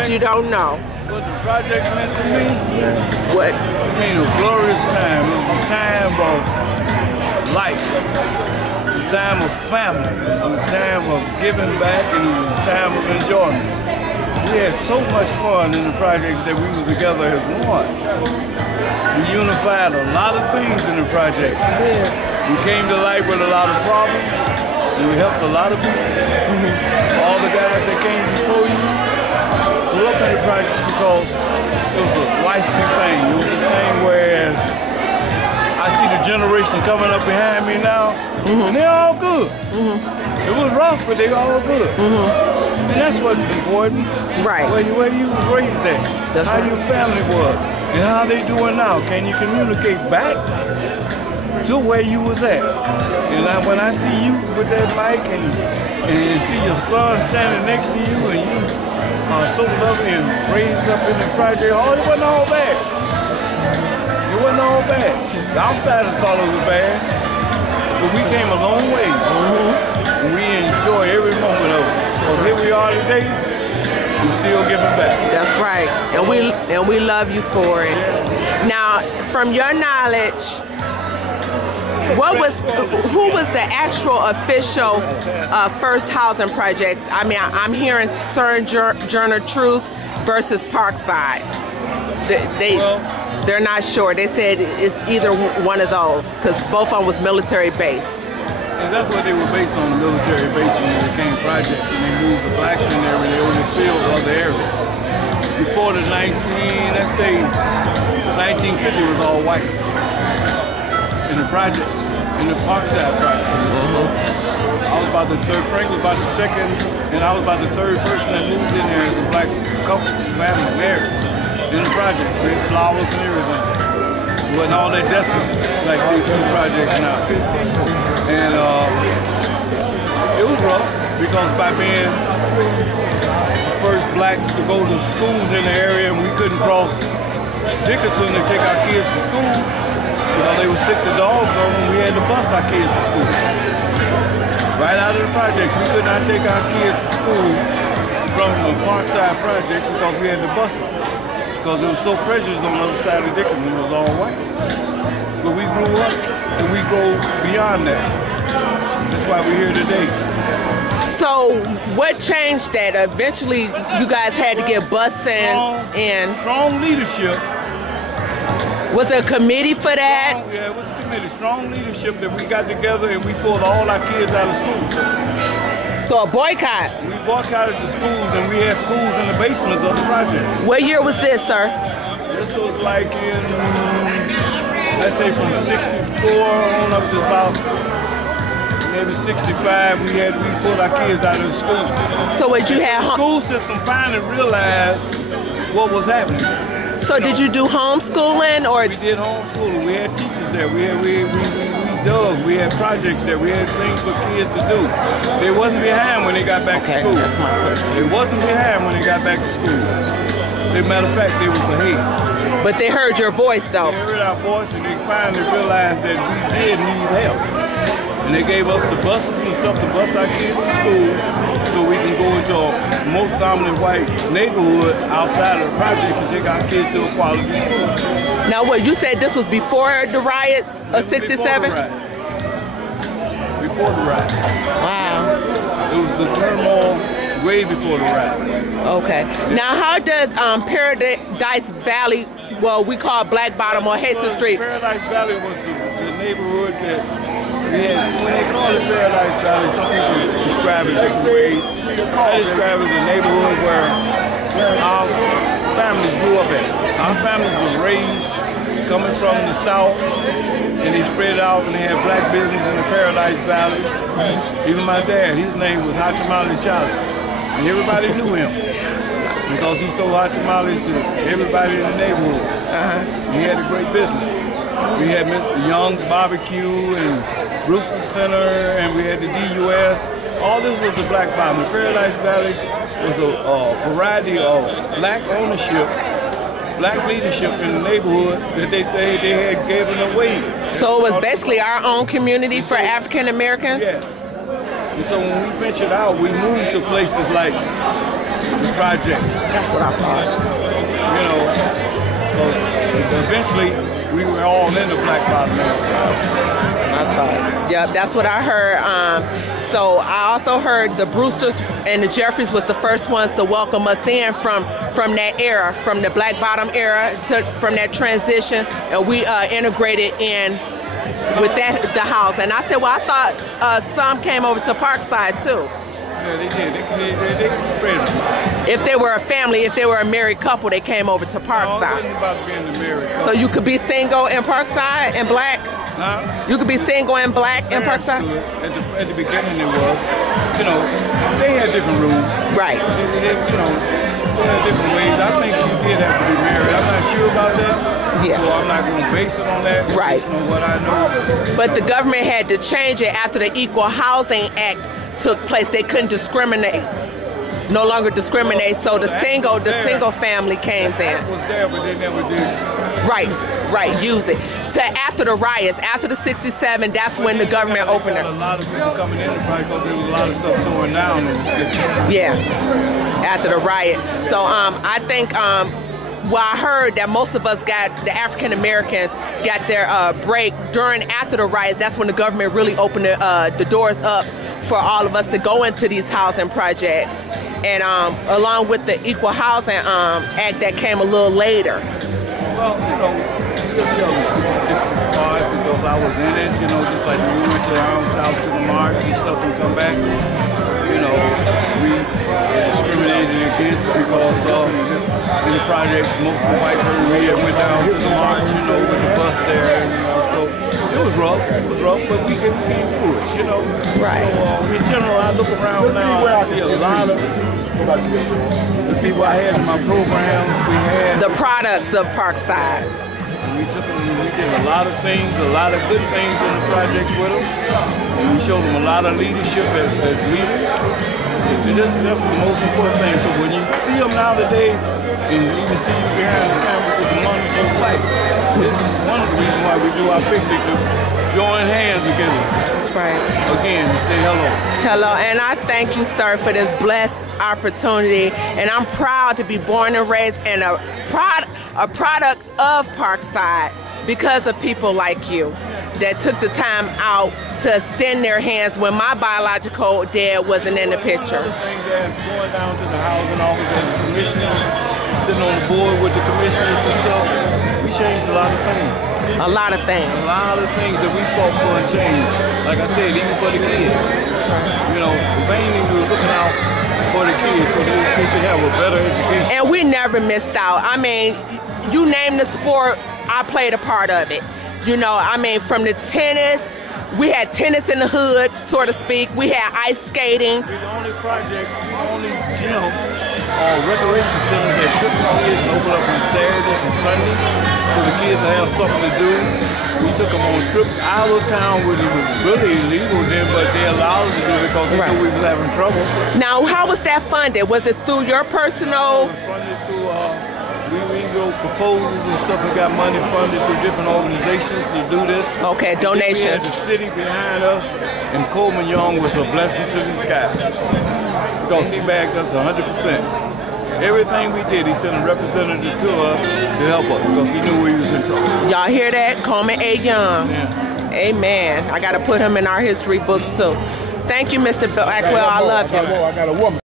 You don't know. What the project meant to me? What? It meant a glorious time. It was a time of life. A time of family. It was a time of giving back, and it was a time of enjoyment. We had so much fun in the projects that we were together as one. We unified a lot of things in the projects. We came to life with a lot of problems, and we helped a lot of people. All the guys that came before you grew up in the projects because it was a lifely thing. It was a thing whereas I see the generation coming up behind me now, and they're all good. It was rough, but they're all good. And that's what's important. Right. Where you was raised at, that's how right. your family was, and how they doing now. Can you communicate back to where you was at? And when I see you with that mic and see your son standing next to you and you are so lovely and raised up in the project, oh, it wasn't all bad. It wasn't all bad. The outsiders thought it was bad, but we came a long way. And we enjoy every moment of it. Because here we are today, we're still giving back. That's right. And we love you for it. Now, from your knowledge, who was the actual official first housing projects? I mean, I'm hearing Sojourner Truth versus Parkside. They're not sure. They said it's either one of those because both of them was military based. And that's what they were based on, the military base when they became projects, and they moved the blacks in there and they overfilled other areas. Before the 1950 was all white in the projects, in the Parkside projects. I was about the third, Frank was about the second, and I was about the third person that moved in there as a black couple, family, married, in the projects, with flowers and everything. It wasn't all that desolate like they see projects now. And it was rough because by being the first blacks to go to schools in the area and we couldn't cross Dickinson to take our kids to school because they would sick the dogs on them, we had to bus our kids to school. Right out of the projects, we could not take our kids to school from the Parkside projects because we had to bus them. Because it was so prejudiced on the other side of Dickinson, it was all white. But we grew up and we grow beyond that. That's why we're here today. So what changed that? Eventually you guys had to get busing and strong leadership. Was there a committee for that? Yeah, it was a committee. Strong leadership that we got together and we pulled all our kids out of school. So a boycott? We boycotted the schools and we had schools in the basements of the project. What year was this, sir? This was like in, let's say from 64 on up to about maybe 65, we pulled our kids out of the schools. So what you had? The school system finally realized what was happening. So did you do homeschooling or? We did homeschooling. We had teachers there. We dug. We had projects there. We had things for kids to do. They wasn't behind when they got back to school. That's my question. They wasn't behind when they got back to school. As a matter of fact, they was ahead. But they heard your voice though. They heard our voice and they finally realized that we did need help. And they gave us the buses and stuff to bus our kids to school so we can go into a most dominant white neighborhood outside of the projects and take our kids to a quality school. Now what, you said this was before the riots of 67? Before the riots. Wow. It was a turmoil way before the riots. Okay. Now how does Paradise Valley, well we call Black Bottom or Hastings Street? Paradise Valley was the neighborhood that we had. When they call it Paradise Valley, some people describe it different ways. I describe it as a neighborhood where our families grew up at. Our families was raised coming from the South, and they spread out and they had black business in the Paradise Valley. Even my dad, his name was Hot Tamale Charles, and everybody knew him because he sold hot tamales to everybody in the neighborhood. He had a great business. We had Mr. Young's Barbecue and Brewster Center, and we had the DUS. All this was the Black Bottom. The Paradise Valley was a variety of black ownership, black leadership in the neighborhood that they had given away. So it was basically our own community for African Americans? Yes. And so when we ventured out, we moved to places like projects. That's what I thought. You know, because eventually we were all in the black bottom area. Yep, that's what I heard. So I also heard the Brewsters and the Jeffries was the first ones to welcome us in from that era, from the black bottom era from that transition, and we integrated in with the house. And I said, well, I thought some came over to Parkside too. Yeah, they did. They spread them. If they were a family, if they were a married couple, they came over to Parkside. No, it wasn't about being the married couple. So you could be single in Parkside and black? Huh? You could be single and black in Parkside? At the beginning it was. You know, they had different rules. Right. They had different ways. I think you did have to be married. I'm not sure about that. Yeah. So I'm not going to base it on that. Right. Based on what I know. But the government had to change it after the Equal Housing Act took place. They couldn't discriminate. No longer discriminate. So the single family came in. That was there, but they never did. Right, use it. After the riots, after the 67, that's when the government opened it. A lot of people coming in probably because there was a lot of stuff torn down in the city. Yeah, after the riot. So I think, well, I heard that most of us the African Americans got their break after the riots. That's when the government really opened the doors up for all of us to go into these housing projects. And along with the Equal Housing Act that came a little later. Well, you know, you'll tell different parts because I was in it, you know, just like when we went to our own south to the march and stuff and come back, you know, we discriminated against because in the projects, most of the whites heard me and went down to the march, you know, with the bus there, and, you know, so it was rough, but we came through it, you know. Right. So in general, I look around now and I see a lot of the people I had in my programs, we had the products of Parkside. We took them, we did a lot of things, a lot of good things in the projects with them. And we showed them a lot of leadership as leaders. And that's the most important thing. So when you see them now today, and even see you behind the camera, it's a wonderful sight. This is one of the reasons why we do our picture, to join hands together. That's right. Again, say hello. Hello, and I thank you, sir, for this blessed opportunity. And I'm proud to be born and raised and a product of Parkside because of people like you that took the time out to extend their hands when my biological dad wasn't in the picture. One of the things that's going down to the housing office as commissioner, sitting on the board with the commissioners and stuff, we changed a lot of things. A lot of things. A lot of things that we fought for and changed. Like I said, even for the kids. You know, mainly we were looking out for the kids so they could have a better education. And we never missed out. I mean, you name the sport, I played a part of it. You know, I mean, from the tennis, we had tennis in the hood, so to speak. We had ice skating. We're the only projects, the only gym or recreation center that took the kids and opened up on Saturdays and Sundays so the kids would have something to do. We took them on trips out of town, which was really illegal then, but they allowed us to do it because they knew we was having trouble. Now, how was that funded? Was it through your personal? It was funded through, we wrote proposals and stuff and got money funded through different organizations to do this. Okay, donations. We had the city behind us, and Coleman Young was a blessing to the sky because he backed us 100%. Everything we did, he sent a representative to us to help us because he knew we was in trouble. Y'all hear that? Coleman A. Young. Yeah. Amen. I got to put him in our history books too. Thank you, Mr. Blackwell. I love you. I got a woman.